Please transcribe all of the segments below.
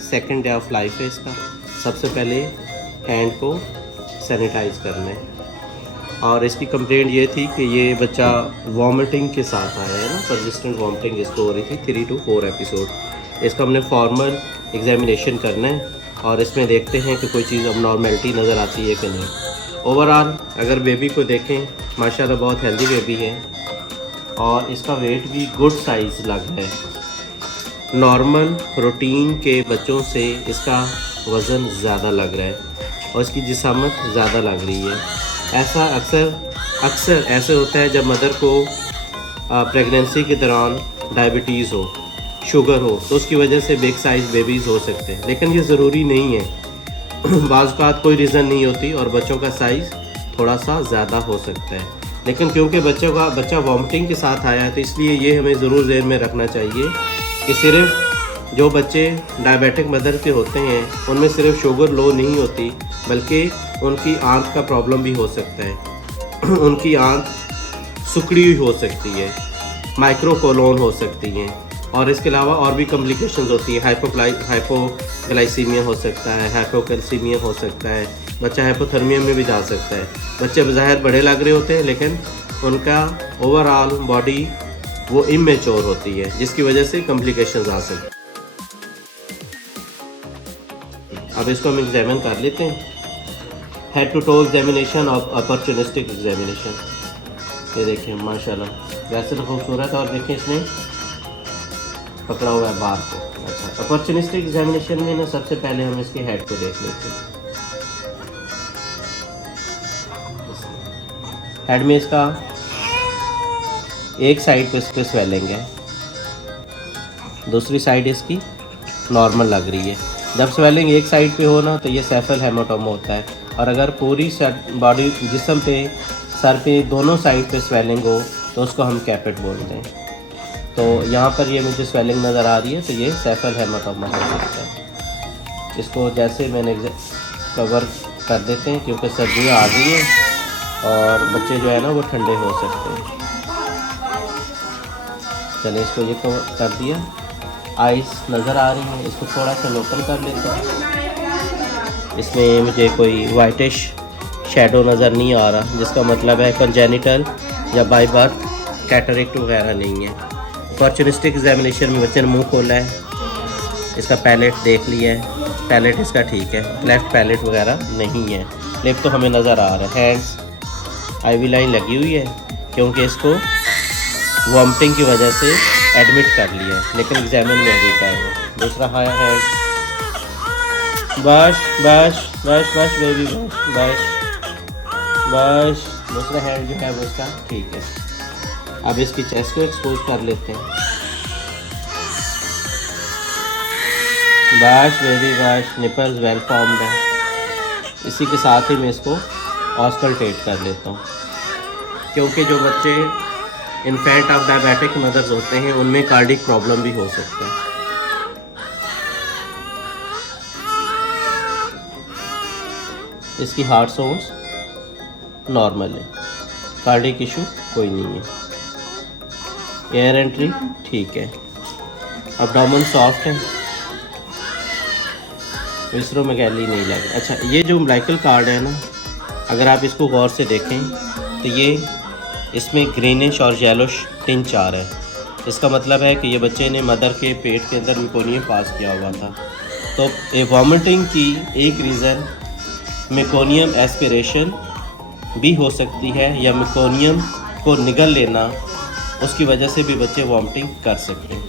Second day of life है इसका। सबसे पहले हैंड को सैनिटाइज करना है। और इसकी कंप्लेंट ये थी कि ये बच्चा वॉमिटिंग के साथ आया है ना, परसिस्टेंट वॉमिटिंग इसको हो रही थी 3 to 4 एपिसोड। इसका हमने फॉर्मल एग्जामिनेशन करना है और इसमें देखते हैं कि कोई चीज़ अब नॉर्मेलिटी नज़र आती है कि नहीं। ओवरऑल अगर बेबी को देखें माशाल्लाह बहुत हेल्दी बेबी है और इसका वेट भी गुड साइज़ लग रहा है। नॉर्मल रूटीन के बच्चों से इसका वज़न ज़्यादा लग रहा है और इसकी जिसामत ज़्यादा लग रही है। ऐसा अक्सर ऐसे होता है जब मदर को प्रेगनेंसी के दौरान डायबिटीज़ हो, शुगर हो, तो उसकी वजह से बिग साइज़ बेबीज़ हो सकते हैं, लेकिन ये ज़रूरी नहीं है। बाज़ औक़ात कोई रीज़न नहीं होती और बच्चों का साइज़ थोड़ा सा ज़्यादा हो सकता है, लेकिन क्योंकि बच्चा वॉमिटिंग के साथ आया है तो इसलिए ये हमें ज़रूर ज़हन में रखना चाहिए कि सिर्फ जो बच्चे डायबिटिक मदर के होते हैं उनमें सिर्फ शुगर लो नहीं होती, बल्कि उनकी आंत का प्रॉब्लम भी हो सकता है। उनकी आंत सुकड़ी हुई हो सकती है, माइक्रोकोलोन हो सकती हैं और इसके अलावा और भी कॉम्प्लिकेशंस होती हैं। हाइपोग्लाइसीमिया हो सकता है, हाइपोकैल्सीमिया हो सकता है, बच्चा हाइपोथर्मिया में भी जा सकता है। बच्चे बज़ाहिर बड़े लग रहे होते हैं लेकिन उनका ओवरऑल बॉडी वो इमेच्योर होती है, जिसकी वजह से कॉम्प्लिकेशंस आ सकती हैं। अब इसको हम एग्जामिन कर लेते हैं। हेड टू टो एग्जामिनेशन और अपॉर्चुनिस्टिक एग्जामिनेशन। ये देखें माशाल्लाह वैसे तो खूबसूरत है और देखें इसने पकड़ा हुआ है बार को। अच्छा, अपॉर्चुनिस्टिक एग्जामिनेशन में ना सबसे पहले हम इसके हेड को देख लेते हैं। हेड में इसका एक साइड पे इस पर स्वेलिंग है, दूसरी साइड इसकी नॉर्मल लग रही है। जब स्वेलिंग एक साइड पे हो ना तो ये सेफल हेमाटोमा होता है, और अगर पूरी बॉडी जिस्म पे सर पे दोनों साइड पे स्वेलिंग हो तो उसको हम कैपेट बोलते हैं। तो यहाँ पर ये मुझे स्वेलिंग नज़र आ रही है तो ये सेफल हेमाटोमा हो सकता है। इसको जैसे मैंने कवर कर देते हैं क्योंकि सर्दियाँ आ गई हैं और बच्चे जो है ना वो ठंडे हो सकते हैं। चलिए इसको ये कवर कर दिया। आइस नज़र आ रही हैं, इसको थोड़ा सा लोकल कर लेते हैं। इसमें मुझे कोई वाइटिश शेडो नज़र नहीं आ रहा, जिसका मतलब है कंजेनिटल या बाय बर्थ कैटरेक्ट वगैरह नहीं है। अपॉर्चुनिस्टिक एग्जामिनेशन में बच्चे ने मुँह खोला है, इसका पैलेट देख लिया है, पैलेट इसका ठीक है, लेफ़्ट पैलेट वगैरह नहीं है। लिप तो हमें नज़र आ रहा है। हैंड्स आईवी लाइन लगी हुई है क्योंकि इसको वॉमिटिंग की वजह से एडमिट कर लिया है, लेकिन एग्जामिन में अभी का है। दूसरा हाया है बश बश बश बश बेबी बश बश बश। दूसरा हैंड जो है वो इसका ठीक है। अब इसकी चेस्ट को एक्सपोज कर लेते हैं। बश बेबी बश, निपल्स वेल फॉर्म्ड है। इसी के साथ ही मैं इसको ऑस्कल्टेट कर लेता हूँ, क्योंकि जो बच्चे इन्फेंट ऑफ डायबिटिक मदर्स होते हैं उनमें कार्डिक प्रॉब्लम भी हो सकता है। इसकी हार्ट साउंड्स नॉर्मल है, कार्डिक इशू कोई नहीं है। एयर एंट्री ठीक है, एब्डोमेन सॉफ्ट है, विसरोमेगैली नहीं लग रहा। अच्छा, ये जो अम्बिलिकल कार्ड है ना, अगर आप इसको गौर से देखें तो ये इसमें ग्रीनिश और येलोश टिंच आ रहा है। इसका मतलब है कि ये बच्चे ने मदर के पेट के अंदर मेकोनियम पास किया हुआ था। तो वॉमिटिंग की एक रीज़न मेकोनियम एस्पिरेशन भी हो सकती है, या मेकोनियम को निगल लेना, उसकी वजह से भी बच्चे वॉमिटिंग कर सकते हैं।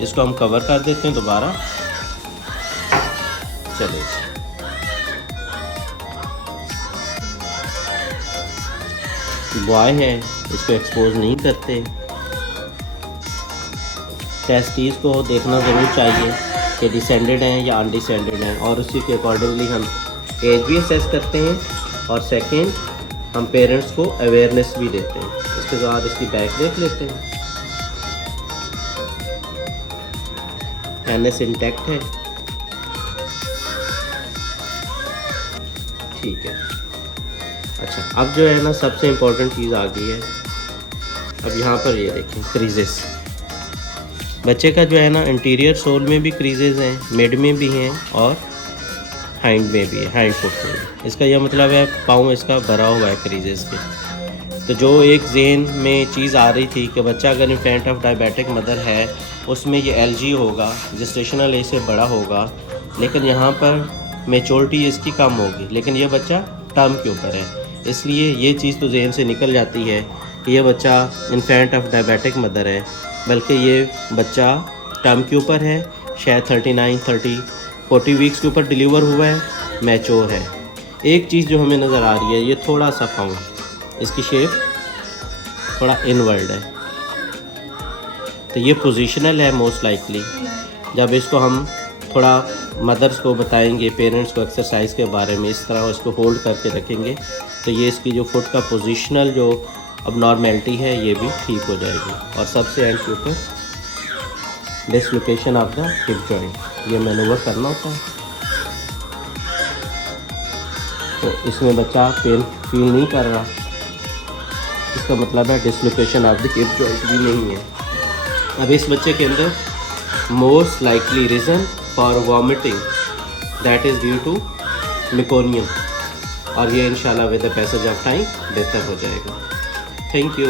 इसको हम कवर कर देते हैं दोबारा। चलिए, बॉय है, इसको एक्सपोज नहीं करते। टेस्टीज को देखना ज़रूर चाहिए कि डिसेंडेड हैं या अनडिसेंडेड हैं, और उसी के अकॉर्डिंगली हम एज भी असेस करते हैं, और सेकंड हम पेरेंट्स को अवेयरनेस भी देते हैं। इसके बाद इसकी बैक देख लेते हैं। एनएस इंटैक्ट है, ठीक है। अच्छा, अब जो है ना सबसे इम्पोर्टेंट चीज़ आ गई है। अब यहाँ पर ये देखें क्रीजेस, बच्चे का जो है ना इंटीरियर सोल में भी क्रीजेज़ हैं, मिड में भी हैं और हैंड में भी है, हैंड फुट में भी। इसका यह मतलब है पाँव इसका भरा हुआ है क्रीजेज़ के। तो जो एक ज़हन में चीज़ आ रही थी कि बच्चा अगर इन्फेंट ऑफ डायबिटिक मदर है उसमें ये एलजी होगा, जेस्टेशनल एज से बड़ा होगा, लेकिन यहाँ पर मेचोरिटी इसकी कम होगी, लेकिन ये बच्चा टर्म के ऊपर है। इसलिए ये चीज़ तो ज़हन से निकल जाती है कि ये बच्चा इन्फेंट ऑफ डायबिटिक मदर है, बल्कि ये बच्चा टर्म के ऊपर है, शायद 39-40 वीक्स के ऊपर डिलीवर हुआ है, मैच्योर है। एक चीज़ जो हमें नज़र आ रही है, ये थोड़ा सा पाँव, इसकी शेप थोड़ा इनवर्ड है, तो ये पोजीशनल है मोस्ट लाइकली। जब इसको हम थोड़ा मदर्स को बताएंगे, पेरेंट्स को एक्सरसाइज के बारे में, इस तरह इसको होल्ड करके रखेंगे तो ये इसकी जो फुट का पोजीशनल जो अब नॉर्मेलिटी है ये भी ठीक हो जाएगी। और सबसे एंड के ऊपर dislocation of the hip joint, ये मैनूवर करना होता है, तो इसमें बच्चा पेन फील नहीं कर रहा, इसका मतलब है dislocation of the hip joint भी नहीं है। अब इस बच्चे के अंदर most likely reason for vomiting that is due to meconium, और ये इंशाल्लाह with the passage of time बेहतर हो जाएगा। Thank you.